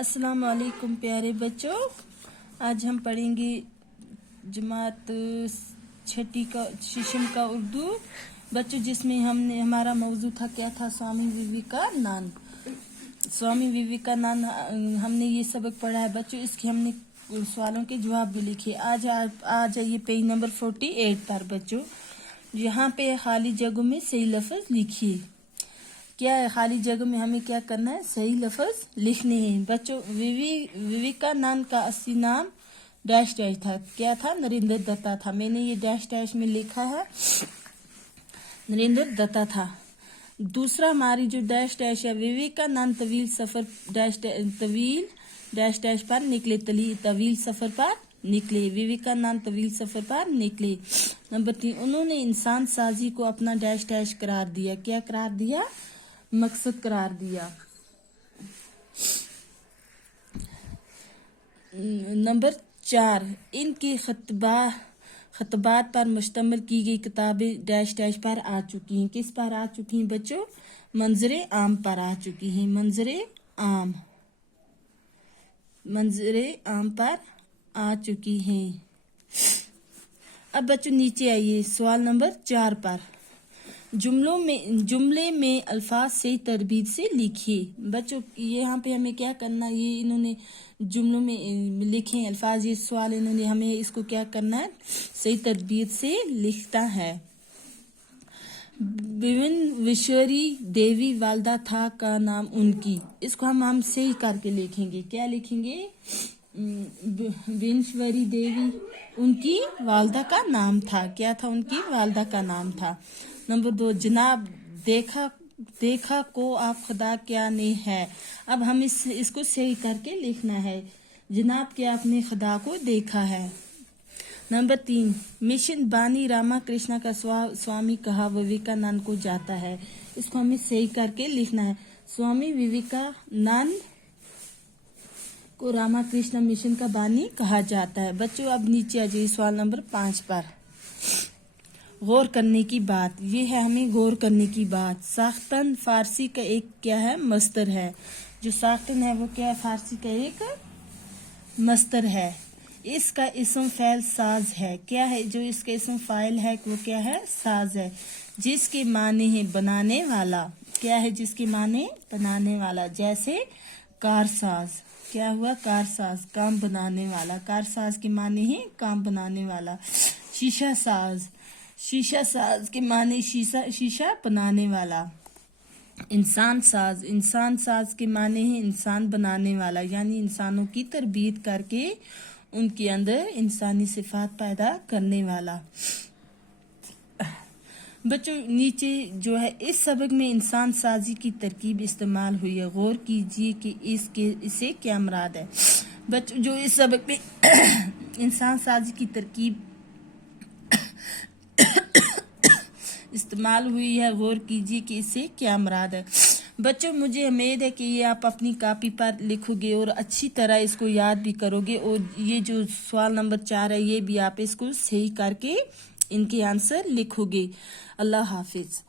अस्सलाम वालेकुम प्यारे बच्चों, आज हम पढ़ेंगे जमात छठी का शिशम का उर्दू बच्चों, जिसमें हमारा मौजू था क्या था, स्वामी विवेकानंद। स्वामी विवेकानंद हमने ये सबक पढ़ा है बच्चों। इसके हमने सवालों के जवाब भी लिखे। आज आ जाइए पेज नंबर 48 पर बच्चों। यहाँ पे खाली जगहों में सही लफ्ज लिखिए। क्या है, खाली जगह में हमें क्या करना है, सही लफ्ज लिखने हैं बच्चों। विवेकानंद का असली नाम डैश डैश था। क्या था? नरेंद्र दत्ता था। मैंने ये डैश डैश में लिखा है, नरेंद्र दत्ता था। दूसरा हमारी जो डैश डैश है, विवेकानंद तवील सफर तवील डैश डैश पर निकले। तवील सफर पर निकले। विवेकानंद तवील सफर पर निकले। नंबर 3, उन्होंने इंसान साजी को अपना डैश डैश करार दिया। क्या करार दिया? मकसद करार दिया। नंबर 4, इनकी खतबात पर मुश्तमिल की गई किताबें डैश डैश पर आ चुकी हैं। किस पर आ चुकी हैं बच्चों? मंजरे आम पर आ चुकी हैं। मंजरे आम पर आ चुकी हैं। अब बच्चों नीचे आइए, सवाल नंबर 4 पर। जुमले में अल्फाज सही तरतीब से लिखिए। बच्चों यहाँ पे हमें क्या करना है, ये इन्होंने जुमलों में लिखे हैं अल्फाज। ये सवाल इन्होंने हमें इसको क्या करना है, सही तरतीब से लिखता है। विश्वरी देवी वालदा था का नाम उनकी। इसको हम सही करके लिखेंगे। क्या लिखेंगे? विश्वरी देवी उनकी वालदा का नाम था। क्या था? उनकी वालदा का नाम था। नंबर 2, जनाब देखा को आप खुदा क्या ने है। अब हम इसको सही करके लिखना है। जनाब क्या आपने खुदा को देखा है। नंबर 3, मिशन बानी रामा कृष्णा का स्वामी कहा विवेकानंद को जाता है। इसको हमें सही करके लिखना है। स्वामी विवेकानंद को रामा कृष्णा मिशन का बानी कहा जाता है। बच्चों अब नीचे आ जाइए, सवाल नंबर 5 पर। गौर करने की बात, ये है हमें गौर करने की बात। साख्तन फारसी का एक क्या है, मस्तर है। जो साख्तन है वो क्या है, फारसी का एक मस्तर है। इसका इस्म फ़ैल साज है। क्या है? जो इसका इस्म फ़ाइल है वो क्या है, साज है, जिसके माने हैं बनाने वाला। क्या है? जिसके माने बनाने वाला। जैसे कारसाज। क्या हुआ? कारसाज, काम बनाने वाला। कारसाज के माने हैं काम बनाने वाला। शीशा साज, शीशा साज के माने शीशा बनाने वाला। इंसान साज, इंसान साज के माने हैं इंसान बनाने वाला, यानी इंसानों की तरबियत करके उनके अंदर इंसानी सिफात पैदा करने वाला। बच्चों नीचे जो है, इस सबक में इंसान साजी की तरकीब इस्तेमाल हुई है। गौर कीजिए कि इसे क्या मुराद है। बच्चों जो इस सबक में इंसान साजी की तरकीब इस्तेमाल हुई है, गौर कीजिए कि इससे क्या मुराद है। बच्चों मुझे उम्मीद है कि ये आप अपनी कॉपी पर लिखोगे और अच्छी तरह इसको याद भी करोगे। और ये जो सवाल नंबर 4 है, ये भी आप इसको सही करके इनके आंसर लिखोगे। अल्लाह हाफिज।